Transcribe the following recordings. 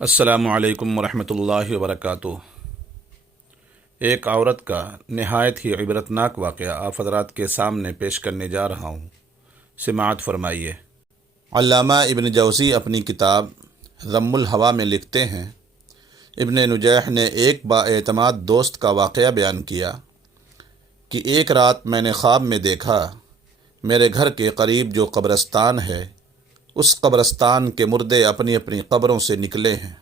السلام علیکم ورحمۃ اللہ وبرکاتہ۔ ایک عورت کا نہایت ہی عبرتناک واقعہ آپ حضرات کے سامنے پیش کرنے جا رہا ہوں، سماعت فرمائیے۔ علامہ ابن جوزی اپنی کتاب ذم الہویٰ میں لکھتے ہیں، ابن نجیح نے ایک بااعتماد دوست کا واقعہ بیان کیا کہ ایک رات میں نے خواب میں دیکھا میرے گھر کے قریب جو قبرستان ہے، اس قبرستان کے مردے اپنی اپنی قبروں سے نکلے ہیں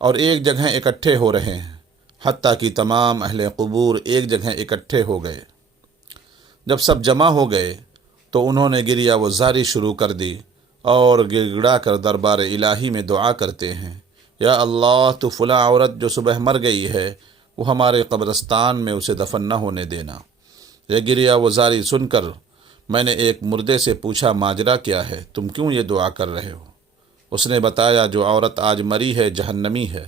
اور ایک جگہ اکٹھے ہو رہے ہیں، حتیٰ کہ تمام اہل قبور ایک جگہ اکٹھے ہو گئے۔ جب سب جمع ہو گئے تو انہوں نے گریہ و زاری شروع کر دی اور گڑ گڑا کر دربار الہی میں دعا کرتے ہیں، یا اللہ تو فلاں عورت جو صبح مر گئی ہے وہ ہمارے قبرستان میں اسے دفن نہ ہونے دینا۔ یہ گریہ و زاری سن کر میں نے ایک مردے سے پوچھا، ماجرا کیا ہے، تم کیوں یہ دعا کر رہے ہو؟ اس نے بتایا، جو عورت آج مری ہے جہنمی ہے،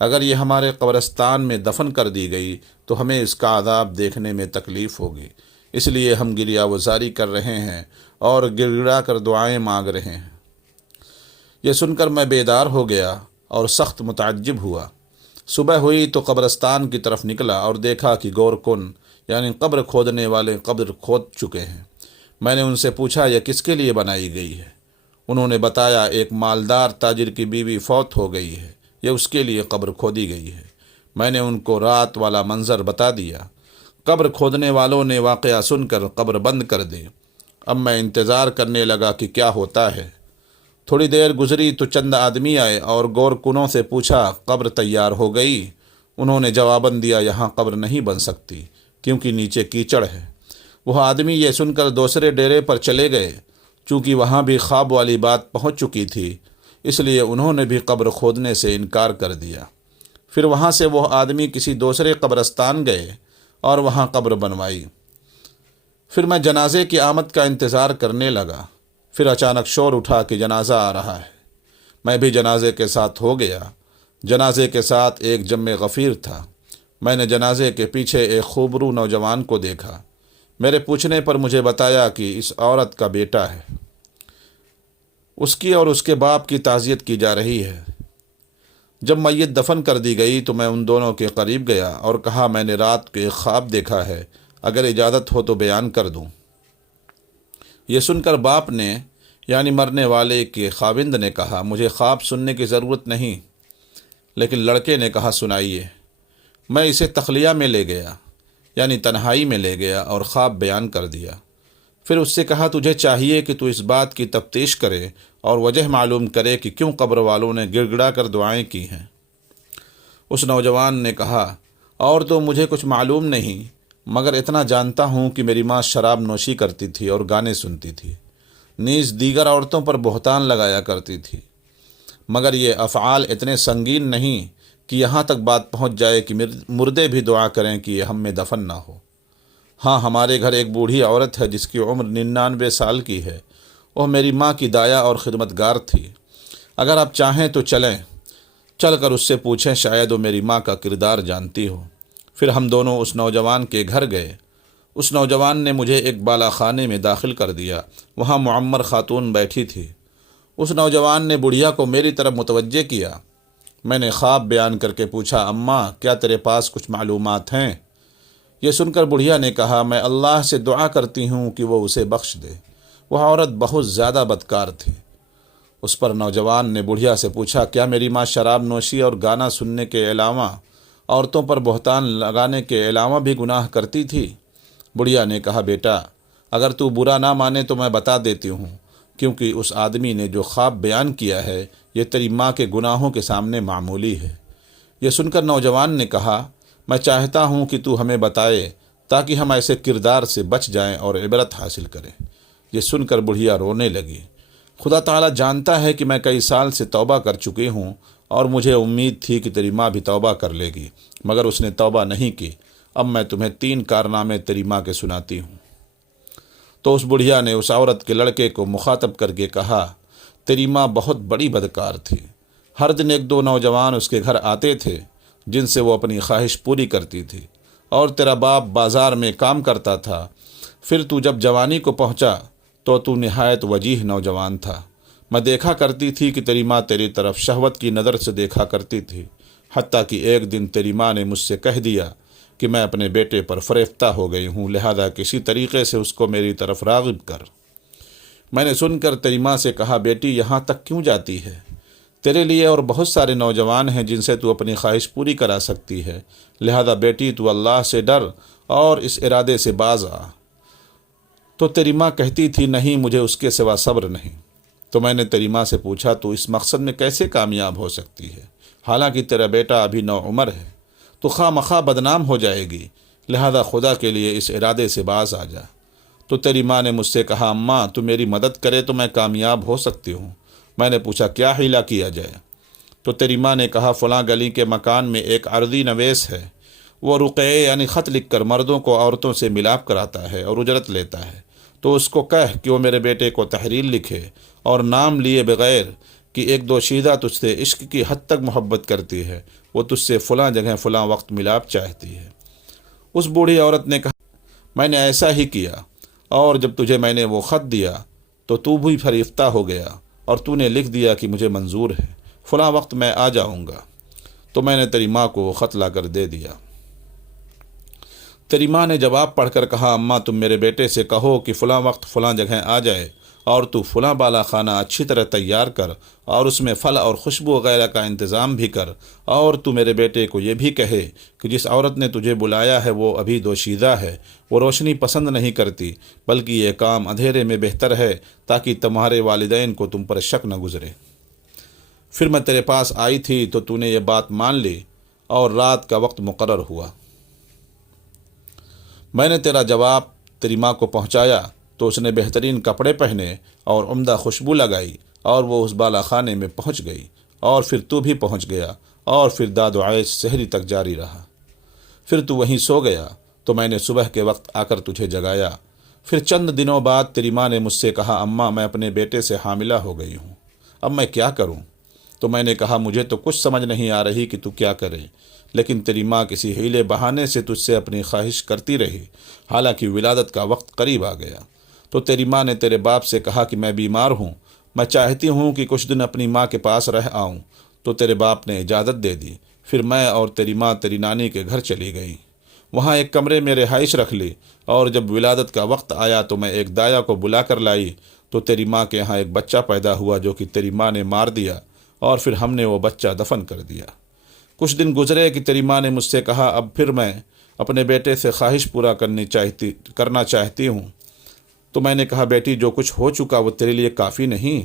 اگر یہ ہمارے قبرستان میں دفن کر دی گئی تو ہمیں اس کا عذاب دیکھنے میں تکلیف ہوگی، اس لیے ہم گریہ و زاری کر رہے ہیں اور گڑ گڑا کر دعائیں مانگ رہے ہیں۔ یہ سن کر میں بیدار ہو گیا اور سخت متعجب ہوا۔ صبح ہوئی تو قبرستان کی طرف نکلا اور دیکھا کہ گور کن یعنی قبر کھودنے والے قبر کھود چکے ہیں۔ میں نے ان سے پوچھا، یہ کس کے لیے بنائی گئی ہے؟ انہوں نے بتایا، ایک مالدار تاجر کی بیوی فوت ہو گئی ہے، یہ اس کے لیے قبر کھودی گئی ہے۔ میں نے ان کو رات والا منظر بتا دیا۔ قبر کھودنے والوں نے واقعہ سن کر قبر بند کر دی۔ اب میں انتظار کرنے لگا کہ کیا ہوتا ہے۔ تھوڑی دیر گزری تو چند آدمی آئے اور گور کنوں سے پوچھا، قبر تیار ہو گئی؟ انہوں نے جواباً دیا، یہاں قبر نہیں بن سکتی کیونکہ نیچے کیچڑ ہے۔ وہ آدمی یہ سن کر دوسرے ڈیرے پر چلے گئے۔ چونکہ وہاں بھی خواب والی بات پہنچ چکی تھی، اس لیے انہوں نے بھی قبر کھودنے سے انکار کر دیا۔ پھر وہاں سے وہ آدمی کسی دوسرے قبرستان گئے اور وہاں قبر بنوائی۔ پھر میں جنازے کی آمد کا انتظار کرنے لگا۔ پھر اچانک شور اٹھا کہ جنازہ آ رہا ہے۔ میں بھی جنازے کے ساتھ ہو گیا۔ جنازے کے ساتھ ایک جم غفیر تھا۔ میں نے جنازے کے پیچھے ایک خوبرو نوجوان کو دیکھا۔ میرے پوچھنے پر مجھے بتایا کہ اس عورت کا بیٹا ہے، اس کی اور اس کے باپ کی تعزیت کی جا رہی ہے۔ جب میت دفن کر دی گئی تو میں ان دونوں کے قریب گیا اور کہا، میں نے رات کو ایک خواب دیکھا ہے، اگر اجازت ہو تو بیان کر دوں۔ یہ سن کر باپ نے یعنی مرنے والے کے خاوند نے کہا، مجھے خواب سننے کی ضرورت نہیں، لیکن لڑکے نے کہا، سنائیے۔ میں اسے تخلیہ میں لے گیا یعنی تنہائی میں لے گیا اور خواب بیان کر دیا۔ پھر اس سے کہا، تجھے چاہیے کہ تو اس بات کی تفتیش کرے اور وجہ معلوم کرے کہ کیوں قبر والوں نے گڑ گڑا کر دعائیں کی ہیں۔ اس نوجوان نے کہا، اور تو مجھے کچھ معلوم نہیں، مگر اتنا جانتا ہوں کہ میری ماں شراب نوشی کرتی تھی اور گانے سنتی تھی، نیز دیگر عورتوں پر بہتان لگایا کرتی تھی، مگر یہ افعال اتنے سنگین نہیں کہ یہاں تک بات پہنچ جائے کہ مردے بھی دعا کریں کہ یہ ہم میں دفن نہ ہو۔ ہاں، ہمارے گھر ایک بوڑھی عورت ہے جس کی عمر 99 سال کی ہے، وہ میری ماں کی دایا اور خدمتگار تھی۔ اگر آپ چاہیں تو چل کر اس سے پوچھیں، شاید وہ میری ماں کا کردار جانتی ہو۔ پھر ہم دونوں اس نوجوان کے گھر گئے۔ اس نوجوان نے مجھے ایک بالا خانے میں داخل کر دیا، وہاں معمر خاتون بیٹھی تھی۔ اس نوجوان نے بڑھیا کو میری طرف متوجہ کیا۔ میں نے خواب بیان کر کے پوچھا، اماں کیا تیرے پاس کچھ معلومات ہیں؟ یہ سن کر بڑھیا نے کہا، میں اللہ سے دعا کرتی ہوں کہ وہ اسے بخش دے، وہ عورت بہت زیادہ بدکار تھی۔ اس پر نوجوان نے بڑھیا سے پوچھا، کیا میری ماں شراب نوشی اور گانا سننے کے علاوہ عورتوں پر بہتان لگانے کے علاوہ بھی گناہ کرتی تھی؟ بڑھیا نے کہا، بیٹا اگر تو برا نہ مانے تو میں بتا دیتی ہوں، کیونکہ اس آدمی نے جو خواب بیان کیا ہے یہ تیری ماں کے گناہوں کے سامنے معمولی ہے۔ یہ سن کر نوجوان نے کہا، میں چاہتا ہوں کہ تو ہمیں بتائے تاکہ ہم ایسے کردار سے بچ جائیں اور عبرت حاصل کریں۔ یہ سن کر بڑھیا رونے لگی۔ خدا تعالیٰ جانتا ہے کہ میں کئی سال سے توبہ کر چکی ہوں اور مجھے امید تھی کہ تیری ماں بھی توبہ کر لے گی، مگر اس نے توبہ نہیں کی۔ اب میں تمہیں 3 کارنامے تیری ماں کے سناتی ہوں۔ تو اس بڑھیا نے اس عورت کے لڑکے کو مخاطب کر کے کہا، تیری ماں بہت بڑی بدکار تھی۔ ہر دن 1-2 نوجوان اس کے گھر آتے تھے جن سے وہ اپنی خواہش پوری کرتی تھی، اور تیرا باپ بازار میں کام کرتا تھا۔ پھر تو جب جوانی کو پہنچا تو نہایت وجیح نوجوان تھا، میں دیکھا کرتی تھی کہ تیری ماں تیری طرف شہوت کی نظر سے دیکھا کرتی تھی، حتیٰ کہ ایک دن تیری ماں نے مجھ سے کہہ دیا کہ میں اپنے بیٹے پر فریفتہ ہو گئی ہوں، لہذا کسی طریقے سے اس کو میری طرف راغب کر۔ میں نے سن کر تیری ماں سے کہا، بیٹی یہاں تک کیوں جاتی ہے؟ تیرے لیے اور بہت سارے نوجوان ہیں جن سے تو اپنی خواہش پوری کرا سکتی ہے، لہذا بیٹی تو اللہ سے ڈر اور اس ارادے سے باز آ۔ تو تیری ماں کہتی تھی، نہیں مجھے اس کے سوا صبر نہیں۔ تو میں نے تیری ماں سے پوچھا، تو اس مقصد میں کیسے کامیاب ہو سکتی ہے؟ حالانکہ تیرا بیٹا ابھی نوعمر ہے، تو خواہ مخواہ بدنام ہو جائے گی، لہذا خدا کے لیے اس ارادے سے باز آ جا۔ تو تیری ماں نے مجھ سے کہا، اماں تو میری مدد کرے تو میں کامیاب ہو سکتی ہوں۔ میں نے پوچھا، کیا حیلہ کیا جائے؟ تو تیری ماں نے کہا، فلاں گلی کے مکان میں ایک عرضی نویس ہے، وہ رقعے یعنی خط لکھ کر مردوں کو عورتوں سے ملاپ کراتا ہے اور اجرت لیتا ہے، تو اس کو کہہ کہ وہ میرے بیٹے کو تحریر لکھے اور نام لیے بغیر کہ ایک دوشیزہ تجھ سے عشق کی حد تک محبت کرتی ہے، وہ تجھ سے فلاں جگہ فلاں وقت ملاپ چاہتی ہے۔ اس بوڑھی عورت نے کہا، میں نے ایسا ہی کیا، اور جب تجھے میں نے وہ خط دیا تو بھی فریفتہ ہو گیا اور تو نے لکھ دیا کہ مجھے منظور ہے، فلاں وقت میں آ جاؤں گا۔ تو میں نے تیری ماں کو وہ خط لا کر دے دیا۔ تیری ماں نے جواب پڑھ کر کہا، اماں تم میرے بیٹے سے کہو کہ فلاں وقت فلاں جگہ آ جائے، اور تو فلاں بالا خانہ اچھی طرح تیار کر اور اس میں پھل اور خوشبو وغیرہ کا انتظام بھی کر، اور تو میرے بیٹے کو یہ بھی کہے کہ جس عورت نے تجھے بلایا ہے وہ ابھی دوشیزہ ہے، وہ روشنی پسند نہیں کرتی، بلکہ یہ کام اندھیرے میں بہتر ہے تاکہ تمہارے والدین کو تم پر شک نہ گزرے۔ پھر میں تیرے پاس آئی تھی تو نے یہ بات مان لی اور رات کا وقت مقرر ہوا۔ میں نے تیرا جواب تیری ماں کو پہنچایا تو اس نے بہترین کپڑے پہنے اور عمدہ خوشبو لگائی اور وہ اس بالا خانے میں پہنچ گئی، اور پھر تو بھی پہنچ گیا، اور پھر داد و عیش سحری تک جاری رہا۔ پھر تو وہیں سو گیا تو میں نے صبح کے وقت آ کر تجھے جگایا۔ پھر چند دنوں بعد تیری ماں نے مجھ سے کہا، اماں میں اپنے بیٹے سے حاملہ ہو گئی ہوں، اب میں کیا کروں؟ تو میں نے کہا، مجھے تو کچھ سمجھ نہیں آ رہی کہ تو کیا کرے، لیکن تیری ماں کسی ہیلے بہانے سے تجھ سے اپنی خواہش کرتی رہی، حالانکہ ولادت کا وقت قریب آ گیا۔ تو تیری ماں نے تیرے باپ سے کہا کہ میں بیمار ہوں، میں چاہتی ہوں کہ کچھ دن اپنی ماں کے پاس رہ آؤں۔ تو تیرے باپ نے اجازت دے دی۔ پھر میں اور تیری ماں تیری نانی کے گھر چلی گئیں، وہاں ایک کمرے میں رہائش رکھ لی، اور جب ولادت کا وقت آیا تو میں ایک دایا کو بلا کر لائی، تو تیری ماں کے یہاں ایک بچہ پیدا ہوا جو کہ تیری ماں نے مار دیا، اور پھر ہم نے وہ بچہ دفن کر دیا۔ کچھ دن گزرے کہ تیری ماں نے مجھ سے کہا، اب پھر میں اپنے بیٹے سے خواہش پورا کرنا چاہتی ہوں۔ تو میں نے کہا، بیٹی جو کچھ ہو چکا وہ تیرے لیے کافی نہیں؟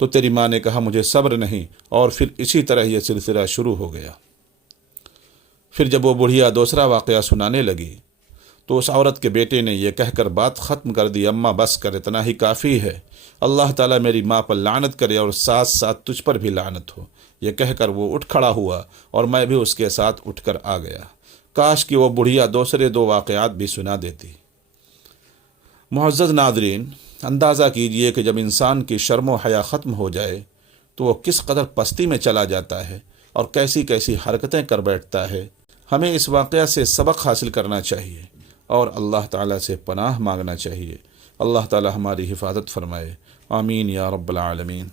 تو تیری ماں نے کہا، مجھے صبر نہیں، اور پھر اسی طرح یہ سلسلہ شروع ہو گیا۔ پھر جب وہ بڑھیا دوسرا واقعہ سنانے لگی تو اس عورت کے بیٹے نے یہ کہہ کر بات ختم کر دی، اماں بس کر، اتنا ہی کافی ہے، اللہ تعالیٰ میری ماں پر لعنت کرے اور ساتھ ساتھ تجھ پر بھی لعنت ہو۔ یہ کہہ کر وہ اٹھ کھڑا ہوا اور میں بھی اس کے ساتھ اٹھ کر آ گیا۔ کاش کہ وہ بڑھیا دوسرے دو واقعات بھی سنا دیتی۔ معزز ناظرین، اندازہ کیجئے کہ جب انسان کی شرم و حیا ختم ہو جائے تو وہ کس قدر پستی میں چلا جاتا ہے اور کیسی کیسی حرکتیں کر بیٹھتا ہے۔ ہمیں اس واقعہ سے سبق حاصل کرنا چاہیے اور اللہ تعالیٰ سے پناہ مانگنا چاہیے۔ اللہ تعالیٰ ہماری حفاظت فرمائے، آمین یا رب العالمین۔